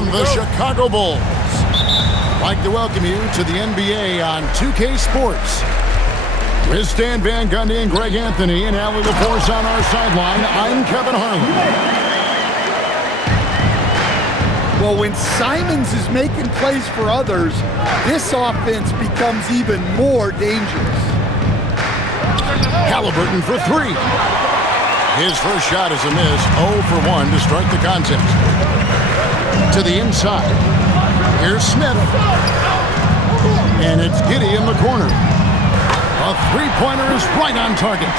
and the Chicago Bulls. I'd like to welcome you to the NBA on 2K Sports. With Stan Van Gundy and Greg Anthony and Allie LaForce on our sideline, I'm Kevin Harlan. Well, when Simons is making plays for others, this offense becomes even more dangerous. Halliburton for three. His first shot is a miss, 0 for 1 to start the contest. To the inside. Here's Smith. And it's Giddey in the corner. A three-pointer is right on target.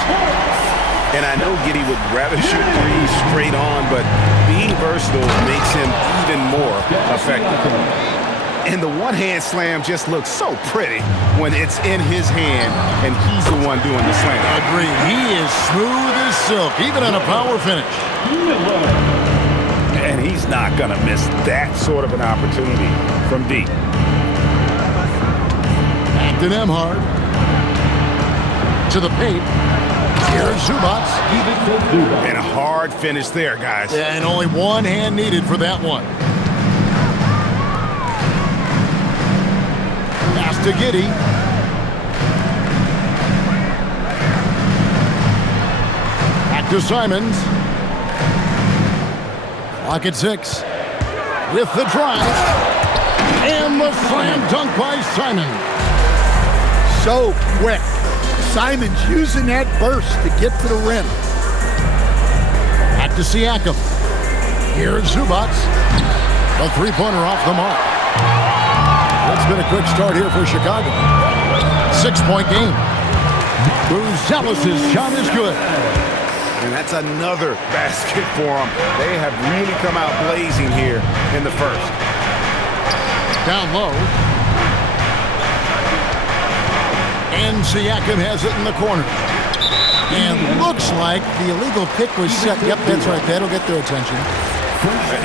And I know Giddey would rather shoot threes straight on, but being versatile makes him even more effective. And the one-hand slam just looks so pretty when it's in his hand and he's the one doing the slam. Agreed. He is smooth as silk, even on a power finish. And he's not going to miss that sort of an opportunity from deep. Back to Nembhard. To the paint. Here's Zubac. And a hard finish there, guys. Yeah, and only one hand needed for that one. Pass to Giddey. Back to Simons. Clock at 6. With the drive. And the slam dunk by Simons. So quick. Simons using that burst to get to the rim. Back to Siakam. Here's Zubac. A three-pointer off the mark. It's been a quick start here for Chicago. 6-point game. Buzelis' shot is good. And that's another basket for them. They have really come out blazing here in the first. Down low. And Siakam has it in the corner. And looks like the illegal pick was set. Yep, that's right. That'll get their attention.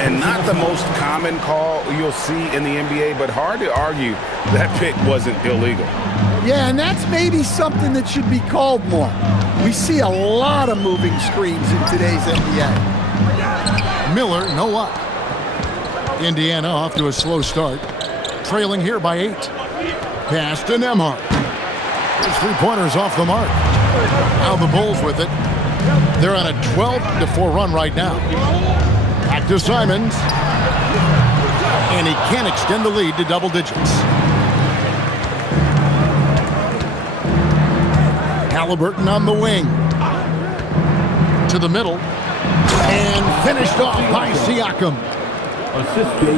And not the most common call you'll see in the NBA, but hard to argue that pick wasn't illegal. Yeah, and that's maybe something that should be called more. We see a lot of moving screens in today's NBA. Miller, no luck. Indiana off to a slow start. Trailing here by 8. Pass to Nembhard. His three-pointer's off the mark. Now the Bulls with it. They're on a 12-4 run right now. Back to Simons. And he can't extend the lead to double digits. Halliburton on the wing. To the middle. And finished off by Siakam.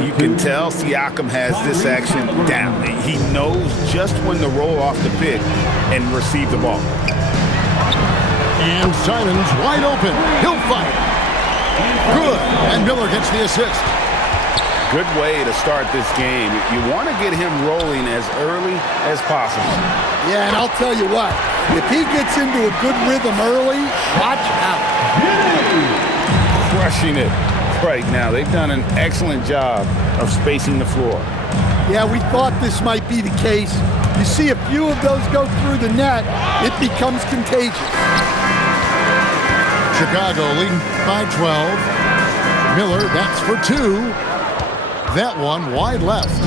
You can tell Siakam has this action down. He knows just when to roll off the pick and receive the ball. And Simons wide open. He'll fight. Good. And Miller gets the assist. Good way to start this game. You want to get him rolling as early as possible. Yeah, and I'll tell you what. If he gets into a good rhythm early, watch out. Crushing it right now. They've done an excellent job of spacing the floor. Yeah, we thought this might be the case. You see a few of those go through the net, it becomes contagious. Chicago leading by 12. Miller, that's for 2. That one wide left.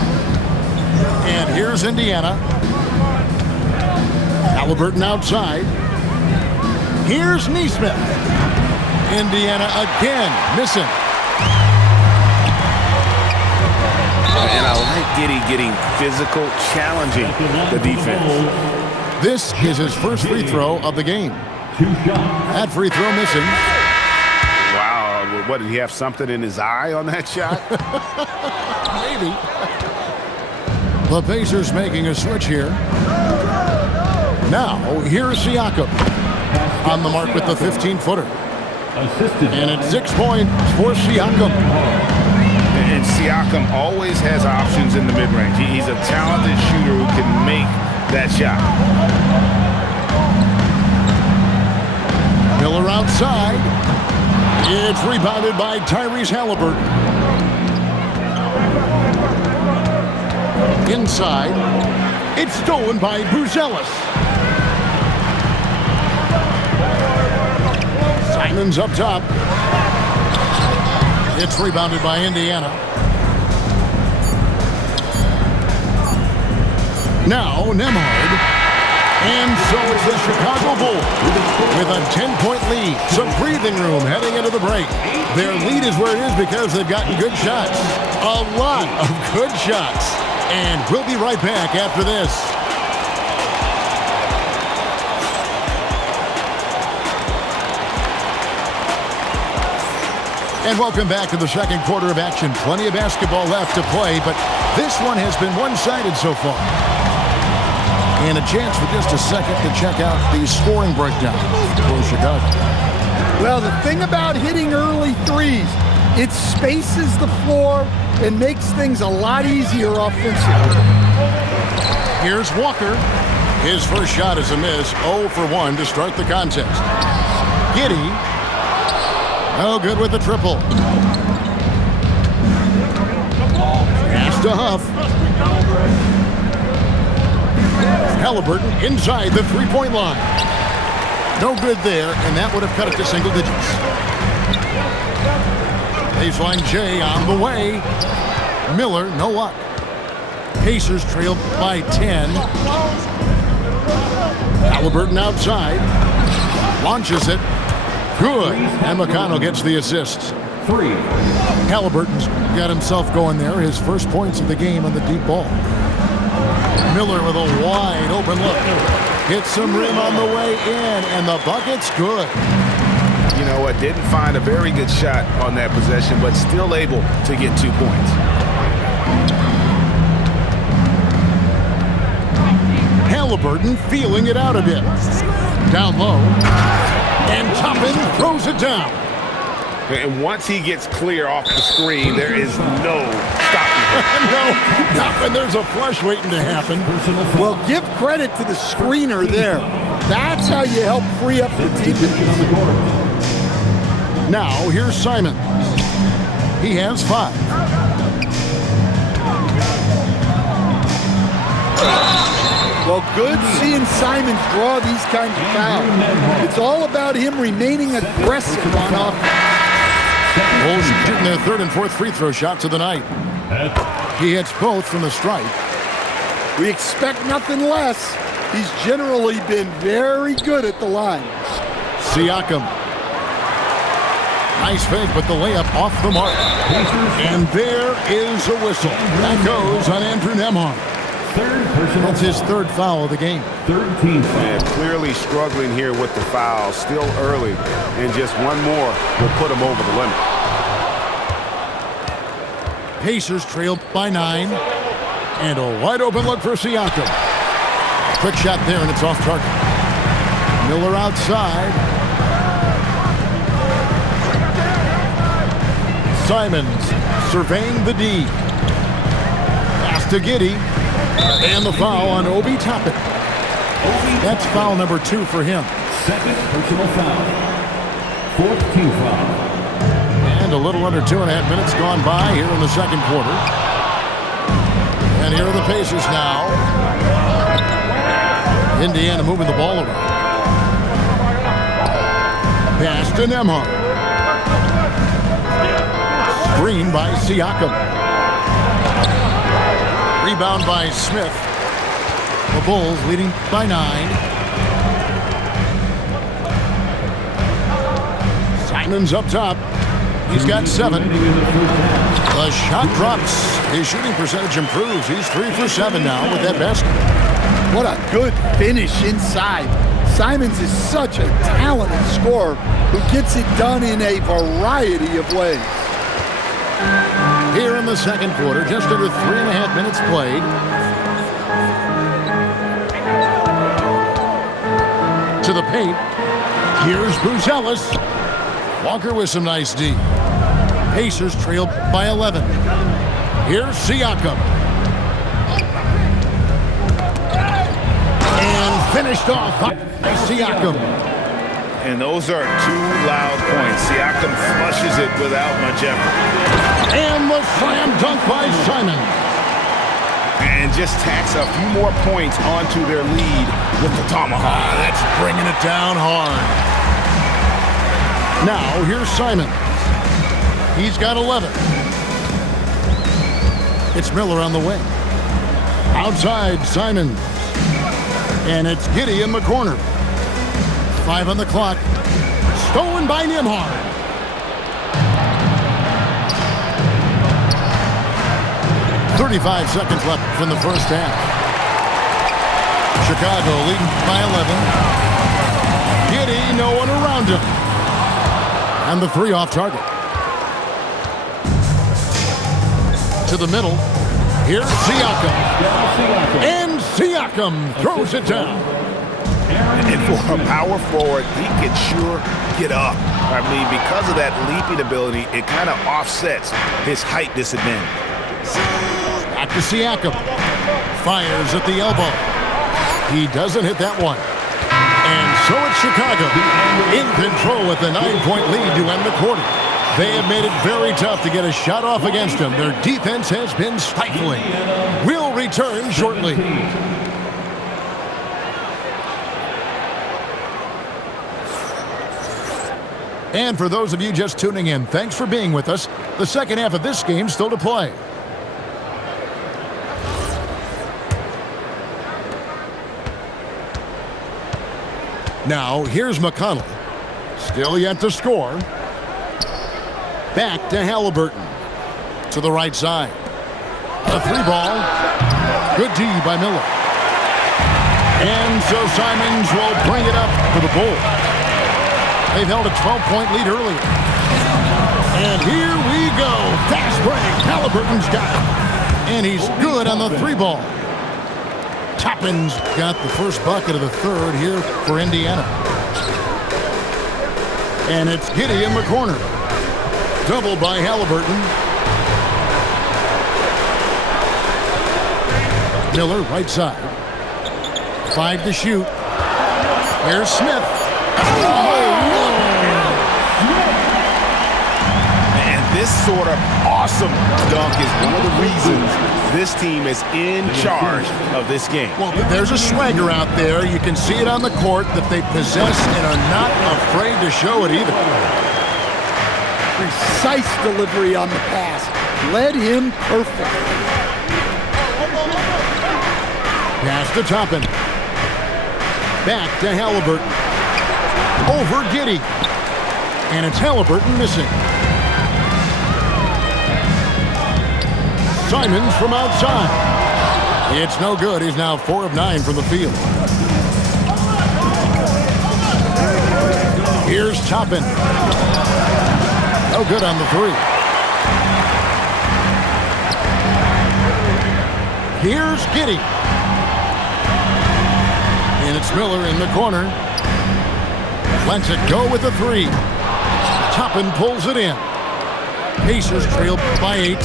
And here's Indiana. Halliburton outside. Here's Nesmith. Indiana again missing. And I like Giddey getting physical, challenging the defense. This is his first free throw of the game. That free throw missing. Wow, what, did he have something in his eye on that shot? Maybe. The Pacers making a switch here. Now, here's Siakam on the mark with the 15-footer. And it's 6 points for Siakam. And Siakam always has options in the mid-range. He's a talented shooter who can make that shot. Miller outside. It's rebounded by Tyrese Halliburton. Inside. It's stolen by Buzelis. Simons up top. It's rebounded by Indiana. Now Nembhard. And so is the Chicago Bulls with a 10-point lead. Some breathing room heading into the break. Their lead is where it is because they've gotten good shots. A lot of good shots. And we'll be right back after this. And welcome back to the second quarter of action. Plenty of basketball left to play, but this one has been one-sided so far. And a chance for just a second to check out the scoring breakdown for Chicago. Well, the thing about hitting early threes, it spaces the floor and makes things a lot easier offensively. Here's Walker. His first shot is a miss. 0 for 1 to start the contest. Giddey. No good with the triple. Pass to Huff. Halliburton inside the three-point line. No good there, and that would have cut it to single digits. Baseline J on the way. Miller, no luck. Pacers trail by 10. Halliburton outside. Launches it. Good. And McConnell gets the assist. 3. Halliburton's got himself going there. His first points of the game on the deep ball. Miller with a wide open look. Hits some rim on the way in, and the bucket's good. You know what? Didn't find a very good shot on that possession, but still able to get 2 points. Halliburton feeling it out a bit. Down low. And Toppin throws it down. And once he gets clear off the screen, there is no stopping him. No, not when there's a flush waiting to happen. Well, give credit to the screener there. That's how you help free up the defense. Now, here's Simon. He has 5. Well, good seeing Simon draw these kinds of fouls. It's all about him remaining aggressive on offense. Bulls shooting their third and fourth free throw shots of the night. He hits both from the stripe. We expect nothing less. He's generally been very good at the line. Siakam. Nice fake, but the layup off the mark. And there is a whistle. That goes on Andrew Nembhard. That's his third foul of the game. 13 And clearly struggling here with the foul. Still early. And just one more will put him over the limit. Pacers trailed by 9. And a wide open look for Siakam. Quick shot there, and it's off target. Miller outside. Simons surveying the D. Pass to Giddey. And the foul on Obi Toppin. That's foul number 2 for him. Second personal foul. 4th team foul. And a little under 2.5 minutes gone by here in the second quarter. And here are the Pacers now. Indiana moving the ball around. Pass to Nembhard. Screen by Siakam. Rebound by Smith. The Bulls leading by 9. Simons up top. He's got 7. The shot drops. His shooting percentage improves. He's 3 for 7 now with that basket. What a good finish inside. Simons is such a talented scorer who gets it done in a variety of ways. Here in the second quarter, just under 3.5 minutes played. To the paint. Here's Buzelis. Walker with some nice D. Pacers trail by 11. Here's Siakam. And finished off by Siakam. And those are 2 loud points. Siakam flushes it without much effort. And the slam dunk by Simon. And just tacks a few more points onto their lead with the tomahawk. That's bringing it down hard. Now, here's Simon. He's got 11. It's Miller on the wing. Outside, Simons. And it's Giddey in the corner. 5 on the clock. Stolen by Nembhard. "35 seconds left from the first half. Chicago leading by 11. Giddey, no one around him. And the 3 off target. To the middle. Here's Siakam. And Siakam throws it down. And for a power forward, he can sure get up. I mean, because of that leaping ability, it kind of offsets his height disadvantage. Back to Siakam. Fires at the elbow. He doesn't hit that one. And so it's Chicago in control with a 9-point lead to end the quarter. They have made it very tough to get a shot off against them. Their defense has been stifling. We'll return shortly. And for those of you just tuning in, thanks for being with us. The second half of this game still to play. Now, here's McConnell. Still yet to score. Back to Halliburton. To the right side. A 3 ball. Good D by Miller. And so Simons will bring it up for the Bulls. They've held a 12-point lead earlier. And here we go. Fast break. Halliburton's got it. And he's good on the 3 ball. Toppin's got the first bucket of the third here for Indiana. And it's Giddey in the corner. Doubled by Halliburton. Miller, right side. 5 to shoot. Here's Smith. And this sort of awesome dunk is one of the reasons this team is in charge of this game. Well, there's a swagger out there. You can see it on the court that they possess and are not afraid to show it either. Precise delivery on the pass. Led him perfect. Pass to Toppin. Back to Halliburton. Over Giddey. And it's Halliburton missing. Simons from outside. It's no good. He's now 4 of 9 from the field. Here's Toppin. No good on the 3. Here's Giddey. And it's Miller in the corner. Lets it go with a 3. Toppin pulls it in. Pacers trail by 8.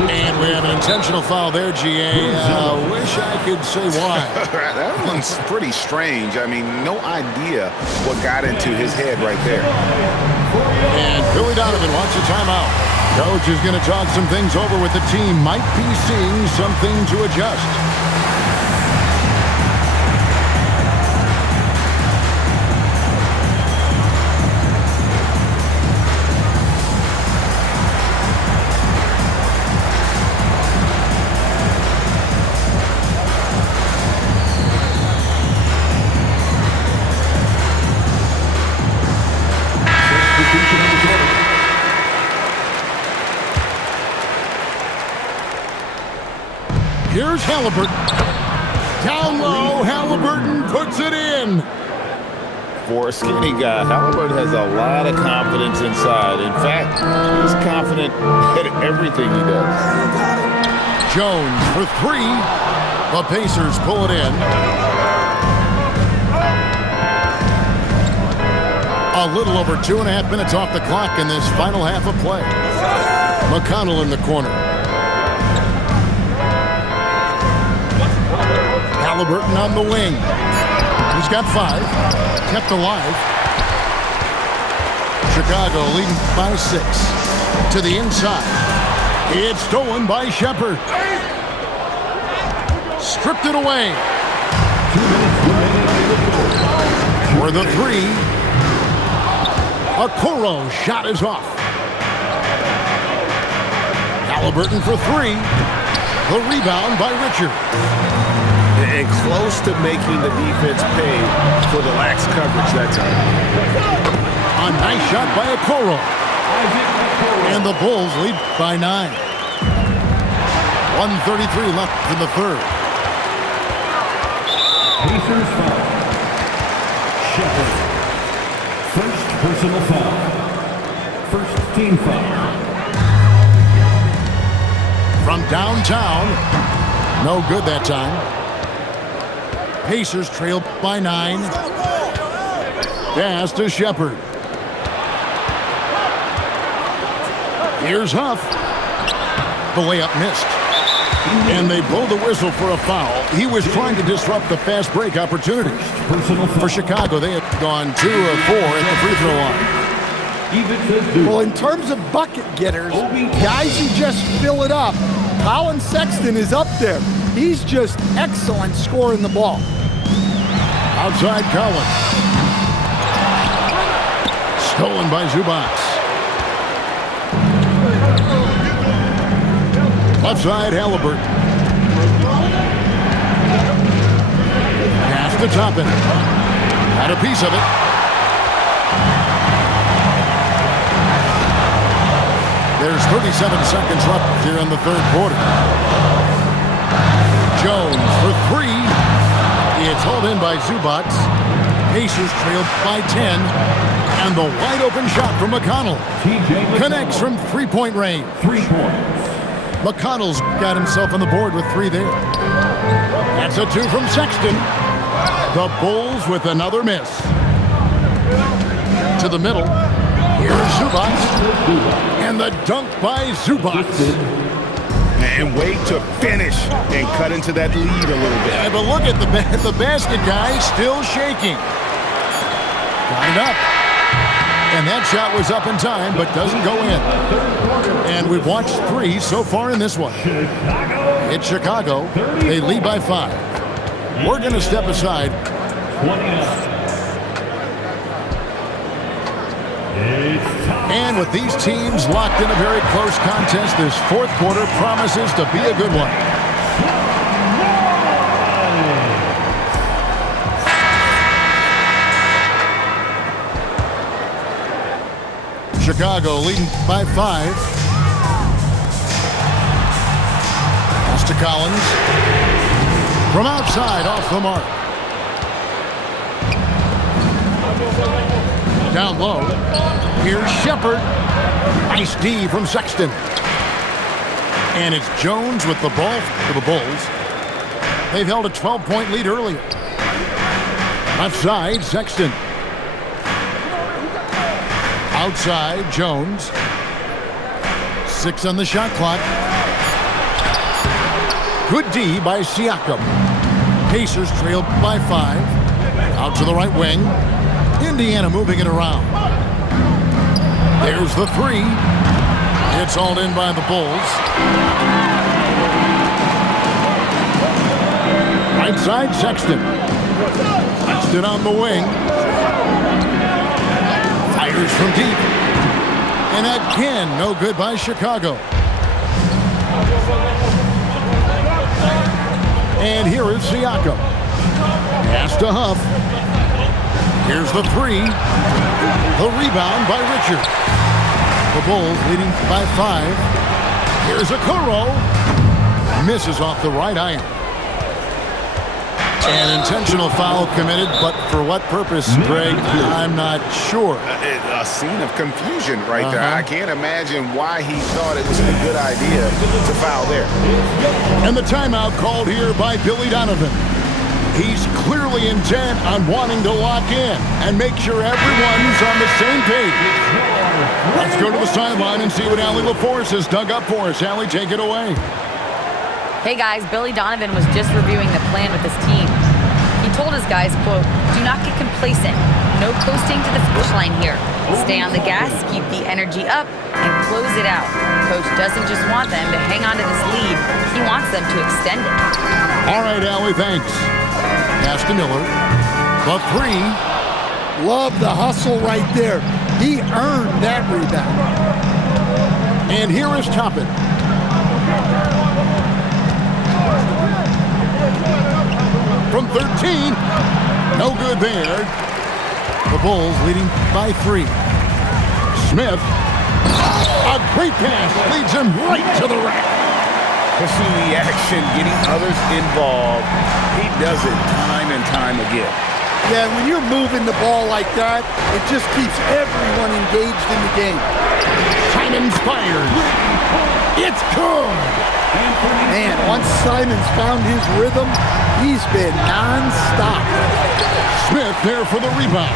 And we have an intentional foul there, GA. Wish I could say why. That one's pretty strange. I mean, no idea what got into his head right there. And Billy Donovan wants a timeout. Coach is going to talk some things over with the team. Might be seeing something to adjust. Here's Halliburton. Down low, Halliburton puts it in. For a skinny guy, Halliburton has a lot of confidence inside. In fact, he's confident at everything he does. Jones for 3. The Pacers pull it in. A little over 2.5 minutes off the clock in this final half of play. McConnell in the corner. Halliburton on the wing. He's got 5. Kept alive. Chicago leading by 6. To the inside. It's stolen by Shepherd. Stripped it away. For the 3. Okoro shot is off. Halliburton for 3. The rebound by Richard. And close to making the defense pay for the lax coverage that time. A nice shot by Okoro. And the Bulls lead by 9. 1:33 left in the third. Pacers foul. Shepherd. First personal foul. First team foul. From downtown. No good that time. Pacers trail by 9. Pass to Shepherd. Here's Huff. The layup missed. And they blow the whistle for a foul. He was trying to disrupt the fast break opportunity. For Chicago, they had gone 2 of 4 at the free throw line. Well, in terms of bucket getters, guys who just fill it up, Colin Sexton is up there. He's just excellent scoring the ball. Outside Collins. Stolen by Zubac. Left side, Halliburton. Pass to Toppin. Had a piece of it. There's 37 seconds left here in the third quarter. Jones for 3. It's hauled in by Zubac. Pacers trailed by 10. And the wide open shot from McConnell. Connects from three-point range. 3 points. McConnell's got himself on the board with 3 there. That's a 2 from Sexton. The Bulls with another miss. To the middle. Here's Zubac. And the dunk by Zubac. And wait to finish and cut into that lead a little bit. Yeah, but look at the basket guy still shaking. Got it up. And that shot was up in time, but doesn't go in. And we've watched 3 so far in this one. It's Chicago. They lead by 5. We're going to step aside. And with these teams locked in a very close contest, this fourth quarter promises to be a good one. Chicago leading by 5. Pass to Collins. From outside, off the mark. Down low. Here's Shepherd. Nice D from Sexton. And it's Jones with the ball for the Bulls. They've held a 12-point lead earlier. Left side, Sexton. Outside, Jones. 6 on the shot clock. Good D by Siakam. Pacers trailed by 5. Out to the right wing. Indiana moving it around. There's the 3. It's hauled in by the Bulls. Right side, Sexton. Sexton on the wing. Fires from deep. And again, no good by Chicago. And here is Siakam. Pass to Huff. Here's the 3. The rebound by Richard. The Bulls leading by 5. Here's Okoro. Misses off the right iron. An intentional foul committed, but for what purpose, Greg, I'm not sure. A scene of confusion right there. I can't imagine why he thought it was a good idea to foul there. And the timeout called here by Billy Donovan. He's clearly intent on wanting to lock in and make sure everyone's on the same page. Let's go to the sideline and see what Allie LaForce has dug up for us. Allie, take it away. Hey guys, Billy Donovan was just reviewing the plan with his team. He told his guys, quote, "Do not get complacent. No coasting to the finish line here. Stay on the gas, keep the energy up, and close it out. Coach doesn't just want them to hang on to this lead. He wants them to extend it." All right, Allie, thanks. Pass to Miller. The 3. Love the hustle right there. He earned that rebound. And here is Toppin. good there. The Bulls leading by 3. Smith. A great pass leads him right to the rack. Pushing the action, getting others involved. He does it time and time again. Yeah, when you're moving the ball like that, it just keeps everyone engaged in the game. Simons fires. It's good. Man, once Simons found his rhythm, he's been non-stop. Smith there for the rebound.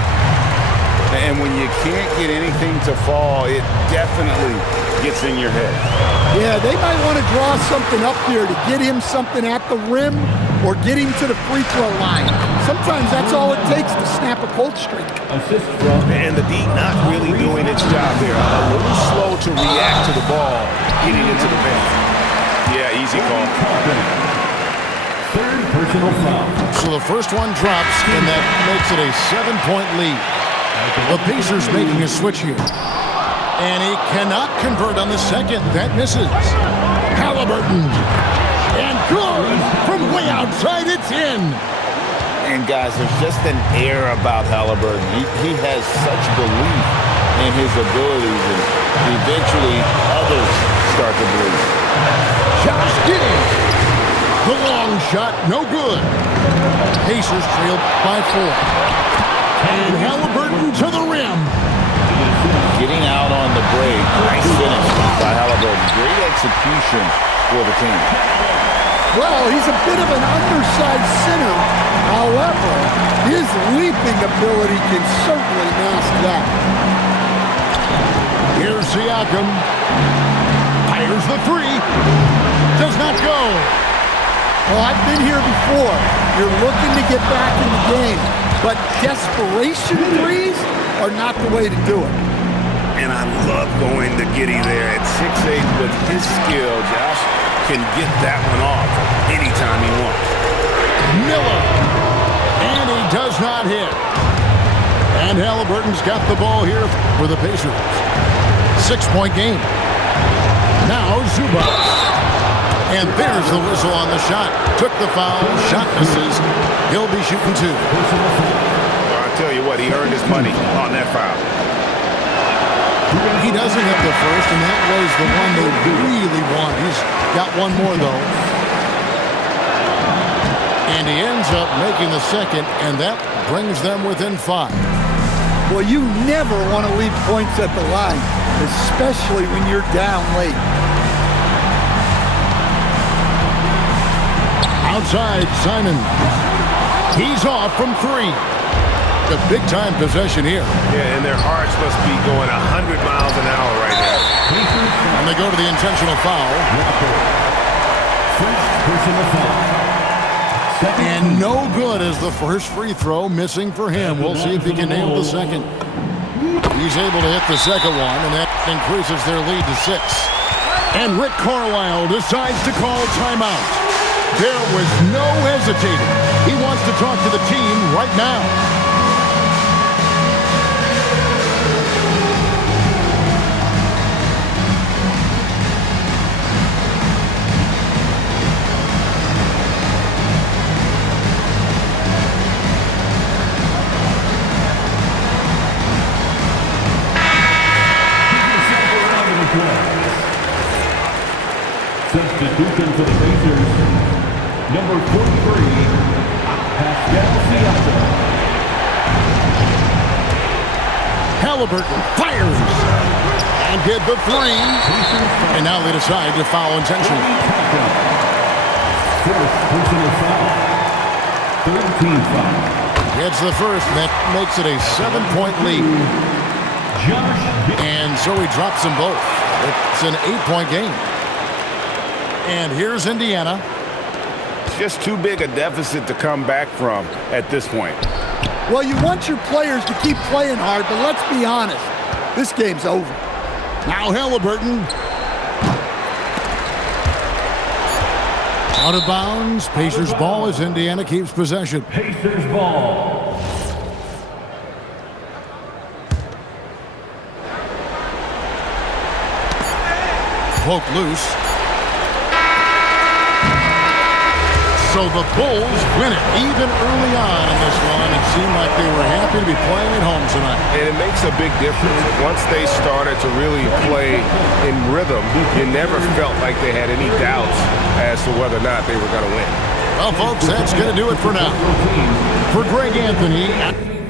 And when you can't get anything to fall, it definitely gets in your head. Yeah, they might want to draw something up here to get him something at the rim or get him to the free throw line. Sometimes that's all it takes to snap a cold streak. Assist from And the D not really doing its job there. A little slow to react to the ball getting into the paint. Yeah, easy call. third personal foul. So the first one drops, and that makes it a 7-point lead. The Pacers making a switch here. And he cannot convert on the second. That misses. Halliburton. And good. From way outside, it's in. And guys, there's just an air about Halliburton. He has such belief in his abilities, and eventually others start to believe. Josh Giddey. The long shot, no good. Pacers trailed by 4. And Halliburton to the rim. Getting out on the break. Nice finish by Halliburton. Great execution for the team. Well, he's a bit of an undersized center. However, his leaping ability can certainly mask that. Here's Siakam. Fires the 3. Does not go. Well, I've been here before. You're looking to get back in the game, but desperation threes are not the way to do it. And I love going to Giddey there at 6'8", with his skill. Josh can get that one off anytime he wants. Miller. And he does not hit. And Halliburton's got the ball here for the Pacers. 6-point game. Now Zubac. And there's the whistle on the shot. Took the foul. Shot misses. He'll be shooting 2. Well, I tell you what, he earned his money on that foul. He doesn't hit the first, and that was the one they really want. He's got one more, though. And he ends up making the second, and that brings them within 5. Well, you never want to leave points at the line, especially when you're down late. Outside, Simon. He's off from 3. A big-time possession here. Yeah, and their hearts must be going 100 miles an hour right now. And they go to the intentional foul. First personal foul. Second And no good as the first free throw missing for him. We'll see if he can nail the second. He's able to hit the second one, and that increases their lead to 6. And Rick Carlisle decides to call timeout. There was no hesitating. He wants to talk to the team right now. Substitution for the Pacers. Number 43, Pascal Siakam. Halliburton fires and did the 3. And now they decide to foul intentionally. Fourth personal foul. Third team foul. It's the first, and that makes it a 7-point lead. Josh Giddey. And so he drops them both. It's an 8-point game. And here's Indiana. Just too big a deficit to come back from at this point. Well, you want your players to keep playing hard, but let's be honest. This game's over. Now Halliburton. Out of bounds. Pacers ball as Indiana keeps possession. Pacers ball. Poke loose. So the Bulls win it even early on in this one. It seemed like happy to be playing at home tonight. And it makes a big difference. Once they started to really play in rhythm, you never felt like they had any doubts as to whether or not they were going to win. Well, folks, that's going to do it for now. For Greg Anthony.